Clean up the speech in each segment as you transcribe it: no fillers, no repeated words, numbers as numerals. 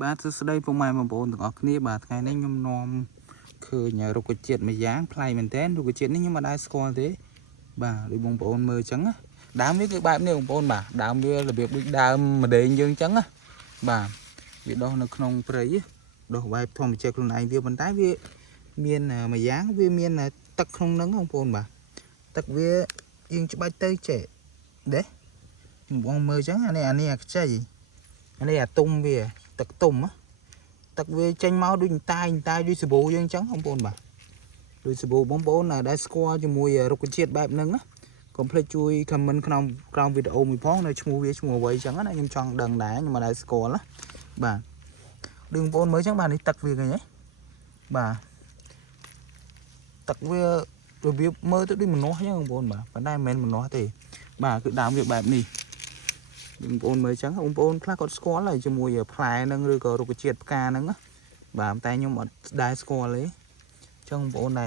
បាទសួស្តីពុកម៉ែបងប្អូនទាំងអស់គ្នាបាទថ្ងៃនេះខ្ញុំនាំឃើញរុក្ខជាតិមួយយ៉ាងប្លែកមែនទែនរុក្ខជាតិនេះខ្ញុំមិនដែលស្គាល់ទេបាទដូចបងប្អូនមើលអញ្ចឹងណាដើមវាគឺបែបនេះបងប្អូនបាទដើមវារបៀបដូចដើមម្ដេងយើងអញ្ចឹងណាបាទវាដុះនៅក្នុងព្រៃដុះបែបធម្មជាតិខ្លួនឯងវាប៉ុន្តែវាមានមួយយ៉ាងវាមានទឹកក្នុងហ្នឹងបងប្អូនបាទទឹកវាយើងច្បាច់ទៅចេះទេបងមើលអញ្ចឹងអានេះអាខ្ចីអានេះអាទុំវាទឹកទុំទឹកវាចេញមកដូចតែដូចសាប៊ូយើងអញ្ចឹងបងប្អូនបាទដូចសាប៊ូបងប្អូនដែលស្គាល់ជាមួយរុក្ខជាតិបែបហ្នឹងណាកុំភ្លេចជួយ comment ក្រោមវីដេអូមួយផងនៅឈ្មោះវាឈ្មោះអ្វីអញ្ចឹងណាខ្ញុំចង់ដឹងដែរខ្ញុំមិនដែលស្គាល់ណាបាទដូចបងប្អូនមើលអញ្ចឹងបាទនេះទឹកវាឃើញទេបាទទឹកវារបៀបមើលទៅដូចម្នាស់អញ្ចឹងបងប្អូនបាទប៉ុន្តែមិនមែនម្នាស់ទេបាទគឺដើមវាបែបនេះបងប្អូនមើលអញ្ចឹងបងប្អូនខ្លះគាត់ស្គាល់ហើយជាមួយផ្លែហ្នឹងឬក៏រុក្ខជាតិផ្កាហ្នឹងណាបាទតែខ្ញុំអត់ដែលស្គាល់ទេអញ្ចឹងបងប្អូនដែ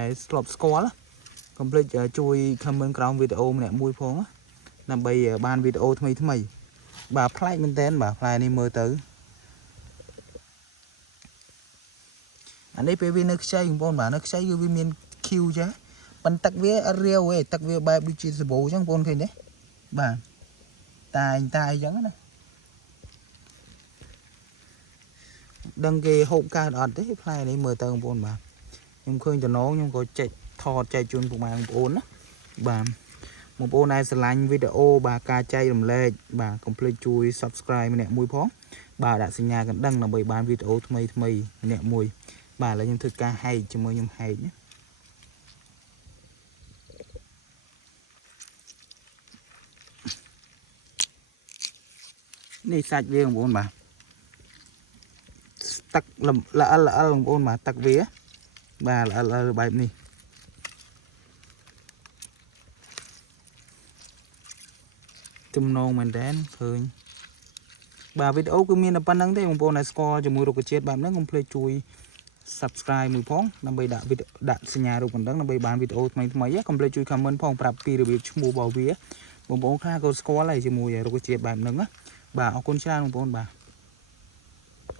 លស្គាល់កុំភ្លេចជួយ comment ក្រោមវីដេអូម្នាក់មួយផងដើម្បីបានវីដេអូថ្មីបាទប្លែកមែនតើបាទផ្លែនេះមើលទៅអានេះពេលវានៅខ្ចីបងប្អូនបាទនៅខ្ចីគឺវាមាន Q ចាប៉ុន្តែទឹកវាអត់រាវទេទឹកវាបែបដូចជាសាប៊ូអញ្ចឹងបងប្អូនឃើញទេបាទតែអញ្ចឹងណាដឹងគេហូបកើតអត់ទេផ្លែនេះមើលទៅបងប្អូនបាទខ្ញុំឃើញតំណងខ្ញុំក៏ថតចែកជូនពុកម៉ែបងប្អូនណាបាទបងប្អូនដែលស្រឡាញ់វីដេអូបាទការចែករំលែកបាទកុំភ្លេចជួយ subscribe ម្នាក់មួយផងបាទដាក់សញ្ញាកណ្ដឹងដើម្បីបានវីដេអូថ្មីម្នាក់មួយបាទឥឡូវខ្ញុំធ្វើការហែកជាមួយខ្ញុំហែកណានេះសាច់វាបងប្អូនបាទទឹកល្អិលបងប្អូនបាទទឹកវាបាទល្អិលបែបនេះចំណងមែនតើឃើញបាទវីដេអូគឺមានតែប៉ុណ្្នឹងទេបងប្អូនដែលស្គាល់ជាមួយរុក្ខជាតិបែបហ្នឹងកុំភ្លេចជួយ subscribe មួយផងដើម្បីដាក់សញ្ញារូបកណ្ដឹងដើម្បីបានវីដេអូថ្មីកុំភ្លេចជួយ comment ផងប្រាប់ពីរបៀបឈ្មោះរបស់វាបងប្អូនខ្លះក៏ស្គាល់ហើយជាមួយរុក្ខជាតិបែបហ្នឹងណាបាទអរគុណច្រើនបងប្អូនបាទ